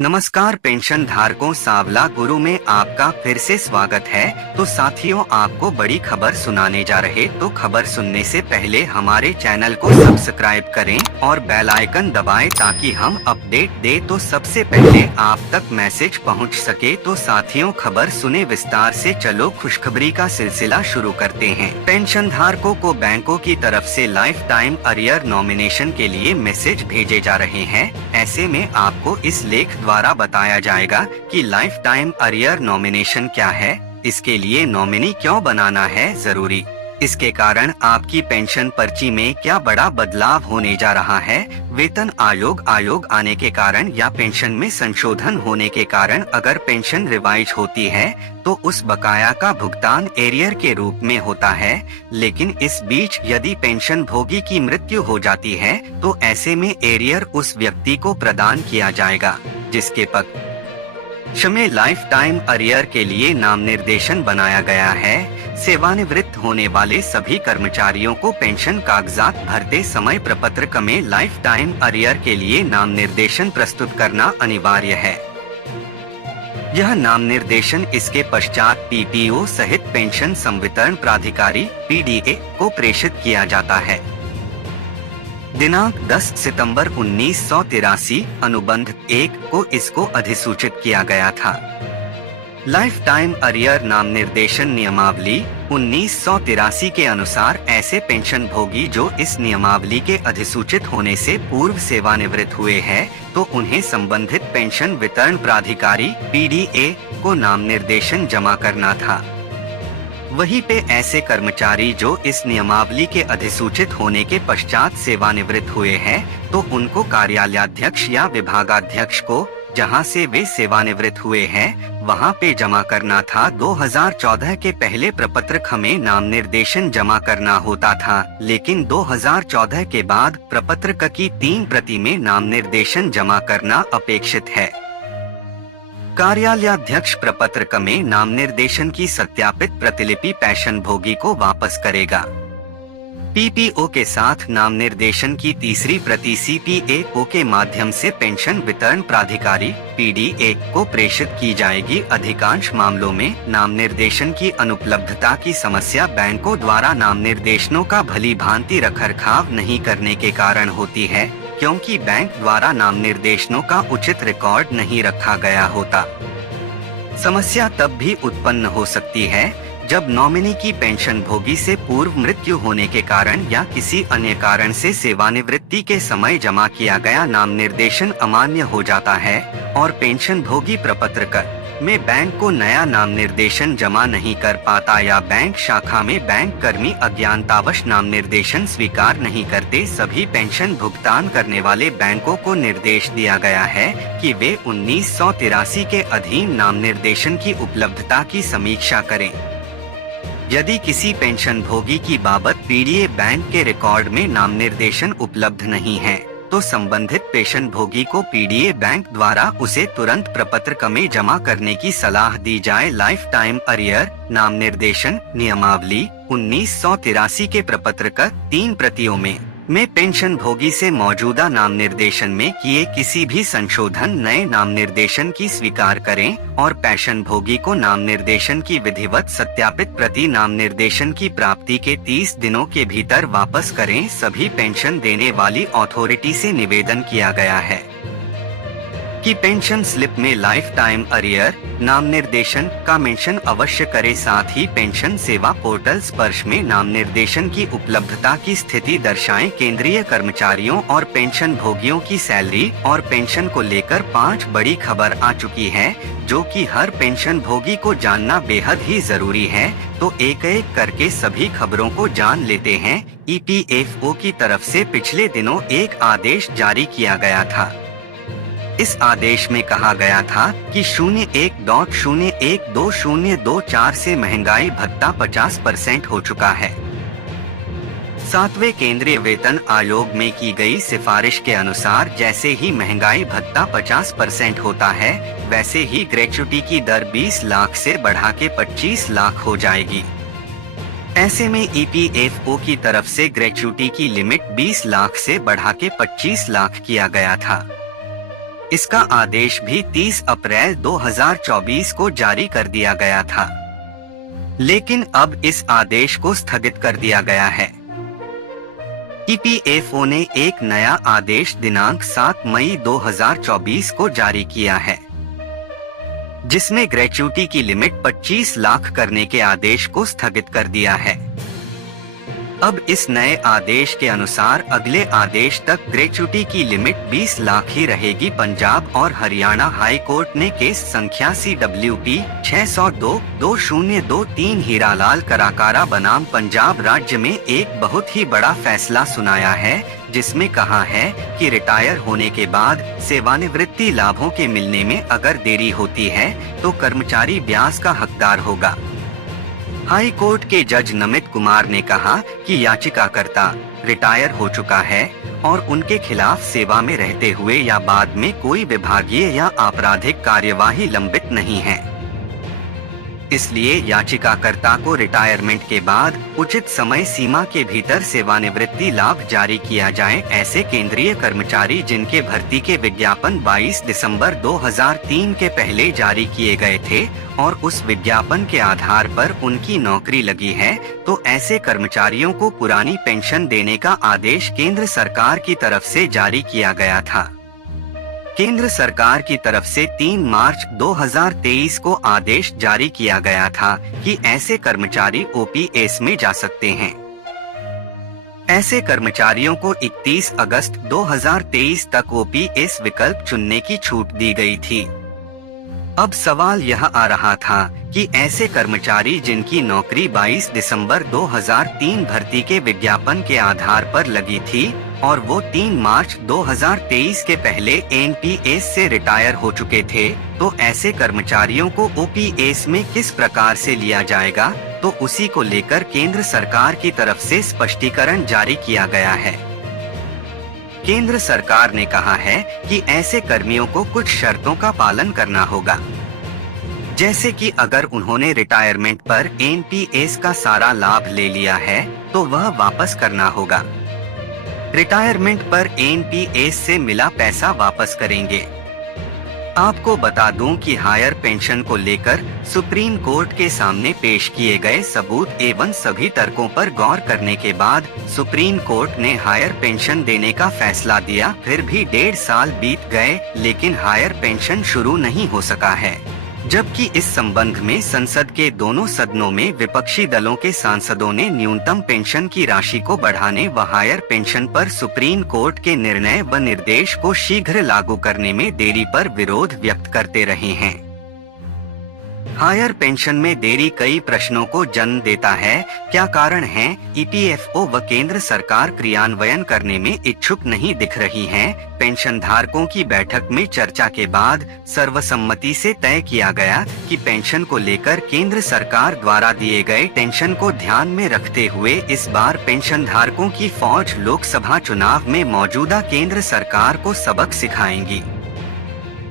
नमस्कार पेंशन धारकों, सांवला गुरु में आपका फिर से स्वागत है। तो साथियों, आपको बड़ी खबर सुनाने जा रहे। तो खबर सुनने से पहले हमारे चैनल को सब्सक्राइब करें और बेल आइकन दबाएं ताकि हम अपडेट दे तो सबसे पहले आप तक मैसेज पहुंच सके। तो साथियों, खबर सुने विस्तार से। चलो खुशखबरी का सिलसिला शुरू करते हैं। पेंशन धारकों को बैंकों की तरफ से लाइफ टाइम अरियर नॉमिनेशन के लिए मैसेज भेजे जा रहे हैं। ऐसे में आपको इस लेख द्वारा बताया जाएगा कि लाइफ टाइम अरियर नॉमिनेशन क्या है, इसके लिए नॉमिनी क्यों बनाना है जरूरी, इसके कारण आपकी पेंशन पर्ची में क्या बड़ा बदलाव होने जा रहा है, वेतन आयोग आने के कारण या पेंशन में संशोधन होने के कारण अगर पेंशन रिवाइज होती है तो उस बकाया का भुगतान एरियर के रूप में होता है। लेकिन इस बीच यदि पेंशन भोगी की मृत्यु हो जाती है तो ऐसे में एरियर उस व्यक्ति को प्रदान किया जाएगा जिसके पक्ष में लाइफ टाइम अरियर के लिए नाम निर्देशन बनाया गया है। सेवानिवृत्त होने वाले सभी कर्मचारियों को पेंशन कागजात भरते समय प्रपत्रक में लाइफ टाइम अरियर के लिए नाम निर्देशन प्रस्तुत करना अनिवार्य है। यह नाम निर्देशन इसके पश्चात पीपीओ सहित पेंशन संवितरण प्राधिकारी पीडीए को प्रेषित किया जाता है। दिनांक 10 सितंबर 1983 अनुबंध 1 को इसको अधिसूचित किया गया था। लाइफ टाइम अरियर नाम निर्देशन नियमावली 1983 के अनुसार ऐसे पेंशन भोगी जो इस नियमावली के अधिसूचित होने से पूर्व सेवानिवृत्त हुए हैं तो उन्हें संबंधित पेंशन वितरण प्राधिकारी पीडीए को नाम निर्देशन जमा करना था। वहीं पे ऐसे कर्मचारी जो इस नियमावली के अधिसूचित होने के पश्चात सेवानिवृत्त हुए हैं तो उनको कार्यालयाध्यक्ष या विभागाध्यक्ष को जहां से वे सेवानिवृत्त हुए हैं वहां पे जमा करना था। 2014 के पहले प्रपत्रक में नाम निर्देशन जमा करना होता था, लेकिन 2014 के बाद प्रपत्रक की 3 प्रति में नाम निर्देशन जमा करना अपेक्षित है। कार्यालयाध्यक्ष प्रपत्रक में नाम निर्देशन की सत्यापित प्रतिलिपि पेंशन भोगी को वापस करेगा। पीपीओ के साथ नाम निर्देशन की तीसरी प्रति सीपीएओ के माध्यम से पेंशन वितरण प्राधिकारी पीडीए को प्रेषित की जाएगी। अधिकांश मामलों में नाम निर्देशन की अनुपलब्धता की समस्या बैंकों द्वारा नाम निर्देशनों का भली भांति रखरखाव नहीं करने के कारण होती है, क्योंकि बैंक द्वारा नाम निर्देशनों का उचित रिकॉर्ड नहीं रखा गया होता। समस्या तब भी उत्पन्न हो सकती है जब नॉमिनी की पेंशन भोगी से पूर्व मृत्यु होने के कारण या किसी अन्य कारण से सेवानिवृत्ति के समय जमा किया गया नाम निर्देशन अमान्य हो जाता है और पेंशन भोगी प्रपत्रक में बैंक को नया नाम निर्देशन जमा नहीं कर पाता या बैंक शाखा में बैंक कर्मी अज्ञानतावश नाम निर्देशन स्वीकार नहीं करते। सभी पेंशन भुगतान करने वाले बैंकों को निर्देश दिया गया है कि वे 1983 के अधीन नाम निर्देशन की उपलब्धता की समीक्षा करें। यदि किसी पेंशन भोगी की बाबत पीडीए बैंक के रिकॉर्ड में नाम निर्देशन उपलब्ध नहीं है तो संबंधित पेंशन भोगी को पीडीए बैंक द्वारा उसे तुरंत प्रपत्रक में जमा करने की सलाह दी जाए। लाइफ टाइम अरियर नाम निर्देशन नियमावली 1983 के प्रपत्रक 3 प्रतियों में पेंशन भोगी से मौजूदा नाम निर्देशन में किए किसी भी संशोधन नए नाम निर्देशन की स्वीकार करें और पेंशन भोगी को नाम निर्देशन की विधिवत सत्यापित प्रति नाम निर्देशन की प्राप्ति के 30 दिनों के भीतर वापस करें। सभी पेंशन देने वाली अथॉरिटी से निवेदन किया गया है कि पेंशन स्लिप में लाइफ टाइम अरियर नाम निर्देशन का मेंशन अवश्य करे। साथ ही पेंशन सेवा पोर्टल स्पर्श में नाम निर्देशन की उपलब्धता की स्थिति दर्शाएं। केंद्रीय कर्मचारियों और पेंशन भोगियों की सैलरी और पेंशन को लेकर 5 बड़ी खबर आ चुकी है जो कि हर पेंशन भोगी को जानना बेहद ही जरूरी है। तो एक एक करके सभी खबरों को जान लेते हैं। ईपीएफओ की तरफ से पिछले दिनों एक आदेश जारी किया गया था। इस आदेश में कहा गया था कि 01.012024 से महंगाई भत्ता 50% हो चुका है। 7वें केंद्रीय वेतन आयोग में की गई सिफारिश के अनुसार जैसे ही महंगाई भत्ता 50% होता है वैसे ही ग्रेच्युटी की दर 20 लाख से बढ़ा के 25 लाख हो जाएगी। ऐसे में ईपीएफओ की तरफ से ग्रेच्युटी की लिमिट 20 लाख से बढ़ा के 25 लाख किया गया था। इसका आदेश भी 30 अप्रैल 2024 को जारी कर दिया गया था, लेकिन अब इस आदेश को स्थगित कर दिया गया है। ईपीएफओ ने एक नया आदेश दिनांक 7 मई 2024 को जारी किया है, जिसमें ग्रेच्युटी की लिमिट 25 लाख करने के आदेश को स्थगित कर दिया है। अब इस नए आदेश के अनुसार अगले आदेश तक ग्रेच्युटी की लिमिट 20 लाख ही रहेगी। पंजाब और हरियाणा हाई कोर्ट ने केस संख्या CWP 602-2023 हीरालाल कराकारा बनाम पंजाब राज्य में एक बहुत ही बड़ा फैसला सुनाया है, जिसमें कहा है कि रिटायर होने के बाद सेवानिवृत्ति लाभों के मिलने में अगर देरी होती है तो कर्मचारी ब्याज का हकदार होगा। हाई कोर्ट के जज नमित कुमार ने कहा कि याचिकाकर्ता रिटायर हो चुका है और उनके खिलाफ सेवा में रहते हुए या बाद में कोई विभागीय या आपराधिक कार्यवाही लंबित नहीं है, इसलिए याचिकाकर्ता को रिटायरमेंट के बाद उचित समय सीमा के भीतर सेवानिवृत्ति लाभ जारी किया जाए। ऐसे केंद्रीय कर्मचारी जिनके भर्ती के विज्ञापन 22 दिसंबर 2003 के पहले जारी किए गए थे और उस विज्ञापन के आधार पर उनकी नौकरी लगी है, तो ऐसे कर्मचारियों को पुरानी पेंशन देने का आदेश केंद्र सरकार की तरफ से जारी किया गया था। केंद्र सरकार की तरफ से 3 मार्च 2023 को आदेश जारी किया गया था कि ऐसे कर्मचारी ओपीएस में जा सकते हैं। ऐसे कर्मचारियों को 31 अगस्त 2023 तक ओपीएस विकल्प चुनने की छूट दी गई थी। अब सवाल यह आ रहा था कि ऐसे कर्मचारी जिनकी नौकरी 22 दिसंबर 2003 भर्ती के विज्ञापन के आधार पर लगी थी और वो 3 मार्च 2023 के पहले एनपीएस से रिटायर हो चुके थे, तो ऐसे कर्मचारियों को ओपीएस में किस प्रकार से लिया जाएगा, तो उसी को लेकर केंद्र सरकार की तरफ से स्पष्टीकरण जारी किया गया है। केंद्र सरकार ने कहा है कि ऐसे कर्मियों को कुछ शर्तों का पालन करना होगा, जैसे कि अगर उन्होंने रिटायरमेंट पर एनपीएस का सारा लाभ ले लिया है तो वह वापस करना होगा। रिटायरमेंट पर एनपीएस से मिला पैसा वापस करेंगे। आपको बता दूं कि हायर पेंशन को लेकर सुप्रीम कोर्ट के सामने पेश किए गए सबूत एवं सभी तर्कों पर गौर करने के बाद सुप्रीम कोर्ट ने हायर पेंशन देने का फैसला दिया। फिर भी 1.5 साल बीत गए लेकिन हायर पेंशन शुरू नहीं हो सका है, जबकि इस संबंध में संसद के दोनों सदनों में विपक्षी दलों के सांसदों ने न्यूनतम पेंशन की राशि को बढ़ाने व हायर पेंशन पर सुप्रीम कोर्ट के निर्णय व निर्देश को शीघ्र लागू करने में देरी पर विरोध व्यक्त करते रहे हैं। हायर पेंशन में देरी कई प्रश्नों को जन्म देता है। क्या कारण है? ईपीएफओ व केंद्र सरकार क्रियान्वयन करने में इच्छुक नहीं दिख रही हैं। पेंशन धारकों की बैठक में चर्चा के बाद सर्वसम्मति से तय किया गया कि पेंशन को लेकर केंद्र सरकार द्वारा दिए गए टेंशन को ध्यान में रखते हुए इस बार पेंशन धारकों की फौज लोकसभा चुनाव में मौजूदा केंद्र सरकार को सबक सिखाएंगी।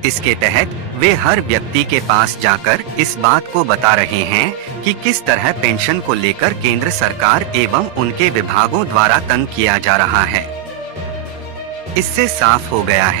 इसके तहत वे हर व्यक्ति के पास जाकर इस बात को बता रहे हैं कि किस तरह पेंशन को लेकर केंद्र सरकार एवं उनके विभागों द्वारा तंग किया जा रहा है। इससे साफ हो गया है